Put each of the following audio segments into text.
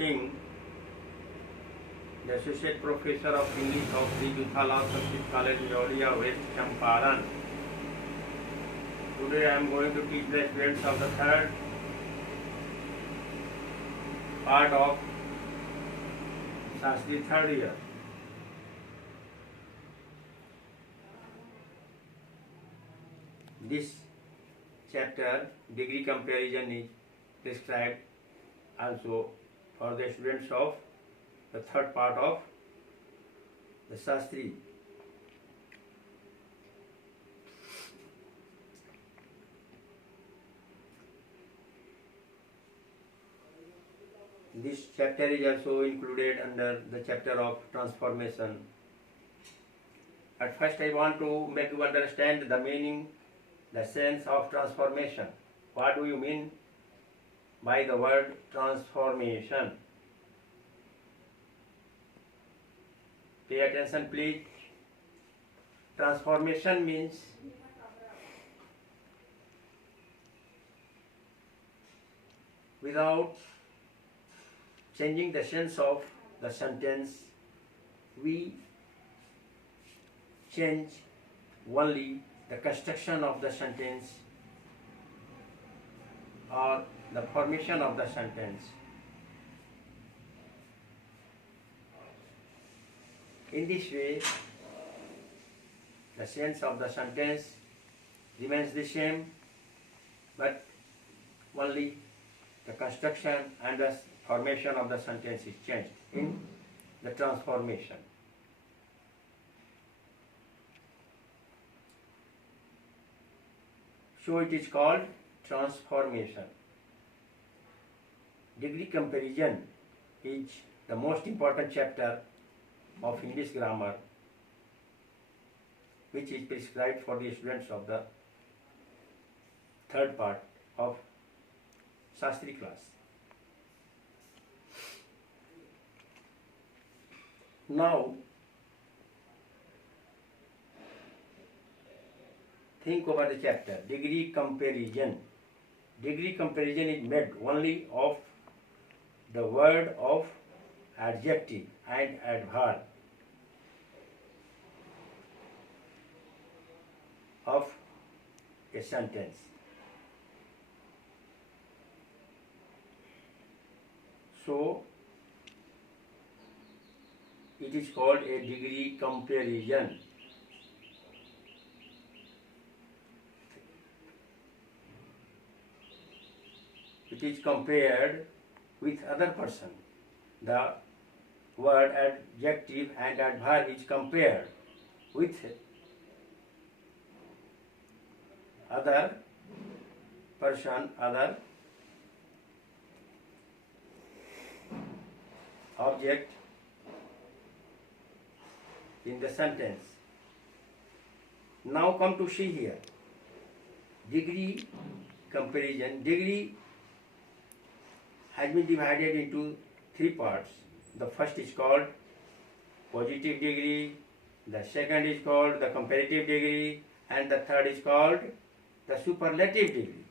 Singh, the Associate Professor of English of Sri Juthala Sanskrit College, Jaulia, West Champaran. Today I am going to teach the students of the third part of Sanskrit third year. This chapter, degree comparison, is described also for the students of the third part of the Shastri. This chapter is also included under the chapter of transformation. At first I want to make you understand the meaning, the sense of transformation. What do you mean by the word transformation? Pay attention please. Transformation means without changing the sense of the sentence, we change only the construction of the sentence or the formation of the sentence. In this way, the sense of the sentence remains the same, but only the construction and the formation of the sentence is changed in the transformation. So it is called transformation. Degree comparison is the most important chapter of English grammar, which is prescribed for the students of the third part of Shastri class. Now, think over the chapter. Degree comparison. Degree comparison is made only of the word of adjective and adverb of a sentence. So, it is called a degree comparison. It is compared with other person. The word adjective and adverb is compared with other person, other object in the sentence. Now come to see here. Degree comparison. Degree has been divided into three parts. The first is called positive degree, the second is called the comparative degree, and the third is called the superlative degree.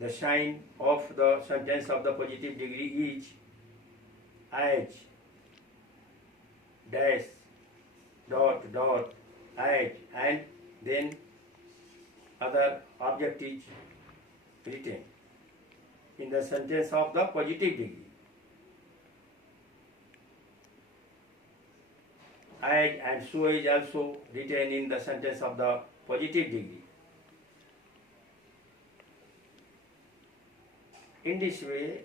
The sign of the sentence of the positive degree is as, dash, dot, dot, as, and then other object is written in the sentence of the positive degree. As and so is also written in the sentence of the positive degree. In this way,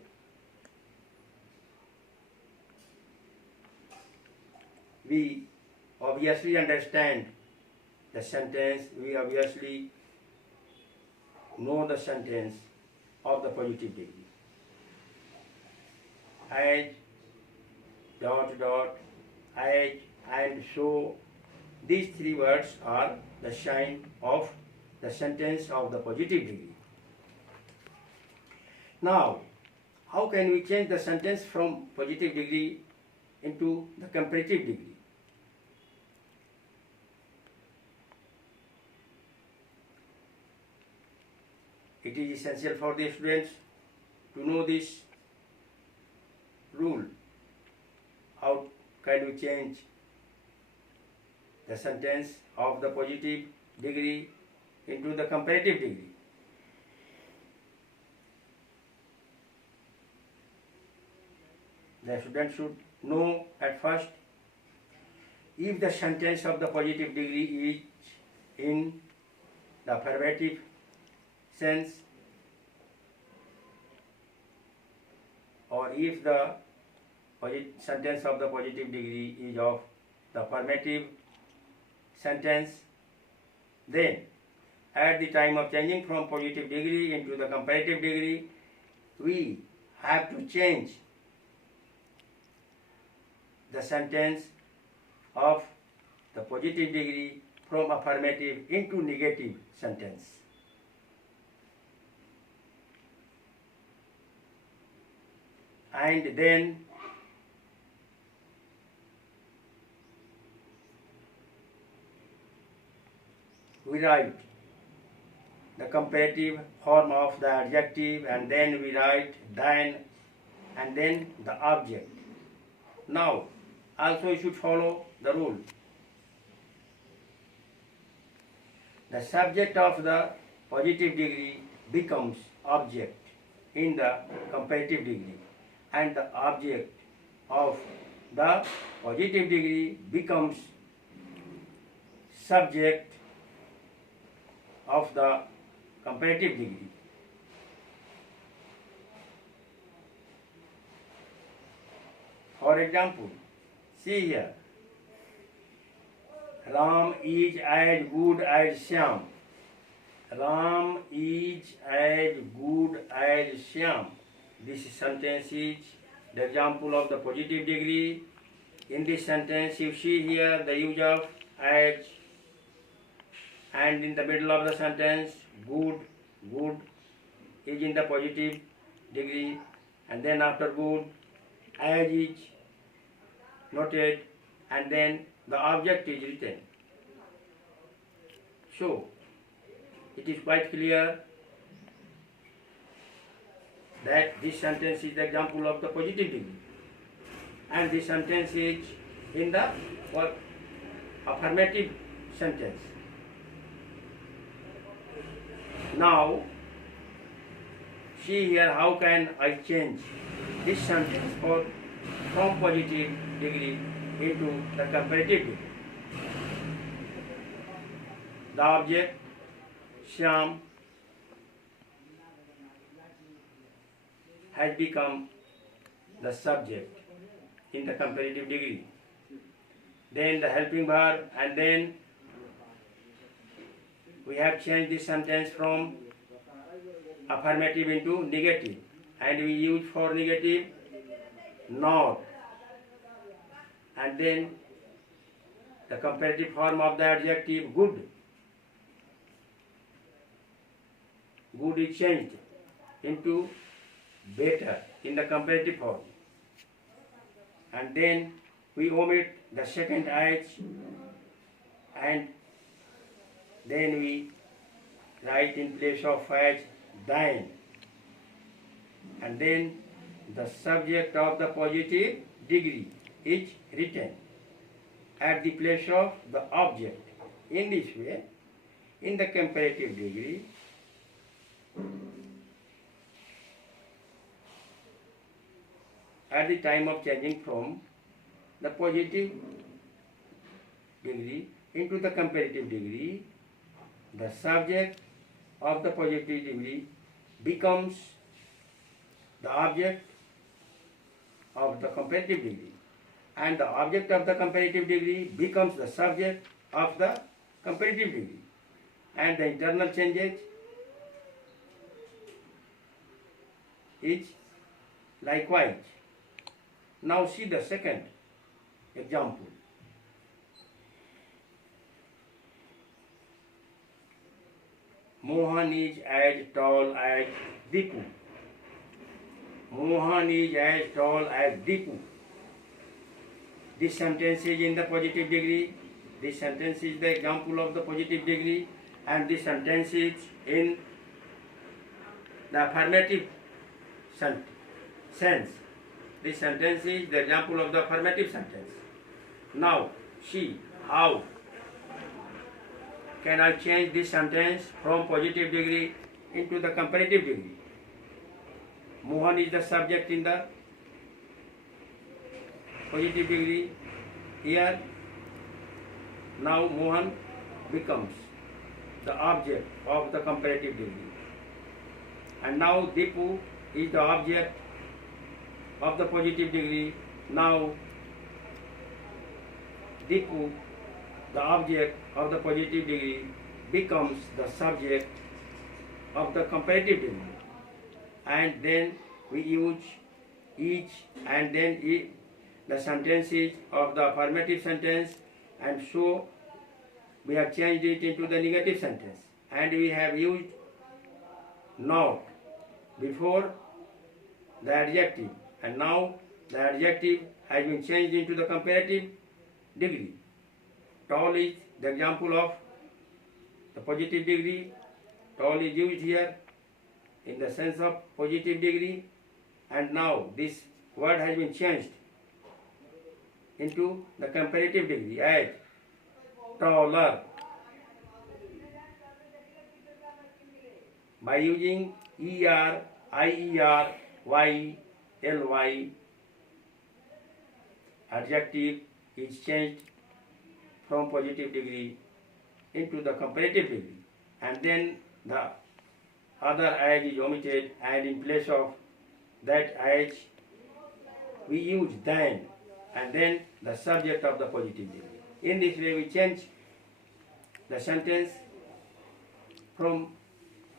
we obviously understand the sentence, we obviously know the sentence of the positive degree. As, dot, dot, as, and so, these three words are the sign of the sentence of the positive degree. Now, how can we change the sentence from positive degree into the comparative degree? It is essential for the students to know this rule. How can we change the sentence of the positive degree into the comparative degree? The student should know at first, if the sentence of the positive degree is in the affirmative sense, or if the sentence of the positive degree is of the affirmative sentence, then at the time of changing from positive degree into the comparative degree, we have to change the sentence of the positive degree from affirmative into negative sentence. And then we write the comparative form of the adjective, and then we write then and then the object. Now, also you should follow the rule. The subject of the positive degree becomes object in the comparative degree, and the object of the positive degree becomes subject of the comparative degree. For example, see here, Ram is as good as Shyam. Ram is as good as Shyam. This sentence is the example of the positive degree. In this sentence, you see here the use of as, and in the middle of the sentence, good is in the positive degree, and then after good, as is noted, and then the object is written. So, it is quite clear that this sentence is the example of the positive degree, and this sentence is in the affirmative sentence. Now, see here how can I change this sentence from positive degree into the comparative degree. The object Shyam has become the subject in the comparative degree. Then the helping verb, and then we have changed this sentence from affirmative into negative, and we use for negative not, and then the comparative form of the adjective good. Good is changed into better in the comparative form, and then we omit the second H, and then we write in place of H thine, and then the subject of the positive degree is written at the place of the object. In this way, in the comparative degree, at the time of changing from the positive degree into the comparative degree, the subject of the positive degree becomes the object of the comparative degree, and the object of the comparative degree becomes the subject of the comparative degree, and the internal changes is likewise. Now see the second example. Mohan is as tall as Deepu. Mohan is as tall as Deepu. This sentence is in the positive degree. This sentence is the example of the positive degree, and this sentence is in the affirmative sense. This sentence is the example of the affirmative sentence. Now, see how can I change this sentence from positive degree into the comparative degree. Mohan is the subject in the positive degree. Here, now Mohan becomes the object of the comparative degree. And now Deepu is the object of the positive degree. Now Deepu, the object of the positive degree, becomes the subject of the comparative degree. And then we use each and then the sentences of the affirmative sentence, and so we have changed it into the negative sentence. And we have used not before the adjective, and now the adjective has been changed into the comparative degree. Tall is the example of the positive degree. Tall is used here in the sense of positive degree, and now this word has been changed into the comparative degree as taller. By using ER, IER, YLY, adjective is changed from positive degree into the comparative degree, and then the other age is omitted, and in place of that age we use then, and then the subject of the positive degree. In this way we change the sentence from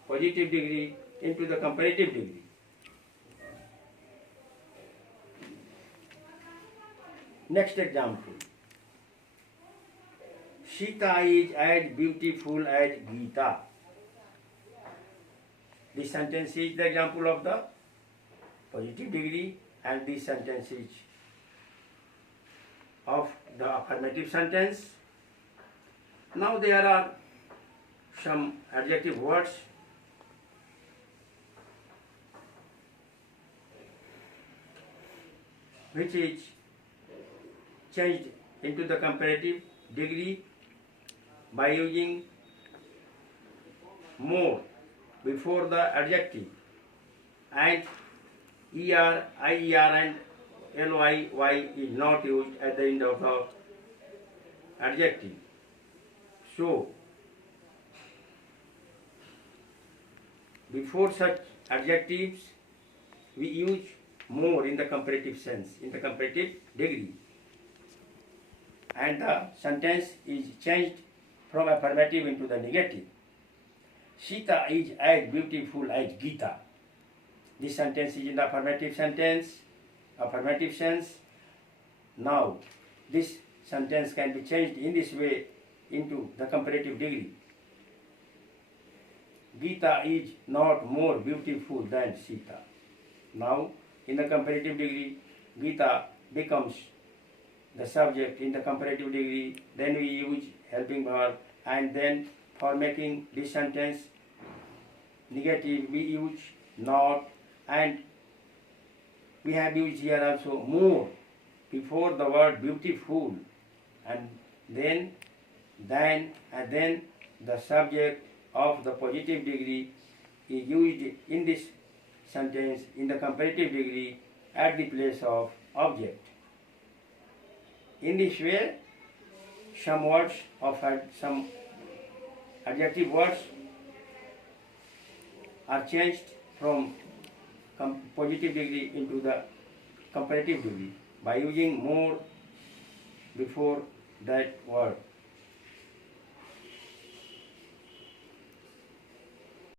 positive degree into the comparative degree. Next example. Sita is as beautiful as Geeta. This sentence is the example of the positive degree, and this sentence is of the affirmative sentence. Now there are some adjective words which is changed into the comparative degree by using more before the adjective, and ER, IER and LYY is not used at the end of the adjective. So, before such adjectives we use more in the comparative sense, in the comparative degree, and the sentence is changed from affirmative into the negative. Sita is as beautiful as Geeta. This sentence is in the affirmative sense. Now, this sentence can be changed in this way into the comparative degree. Geeta is not more beautiful than Sita. Now, in the comparative degree, Geeta becomes the subject in the comparative degree. Then we use helping verb, and then for making this sentence negative we use not, and we have used here also more before the word beautiful, and then the subject of the positive degree is used in this sentence in the comparative degree at the place of object. In this way, some words of some adjective words are changed from positive degree into the comparative degree by using more before that word.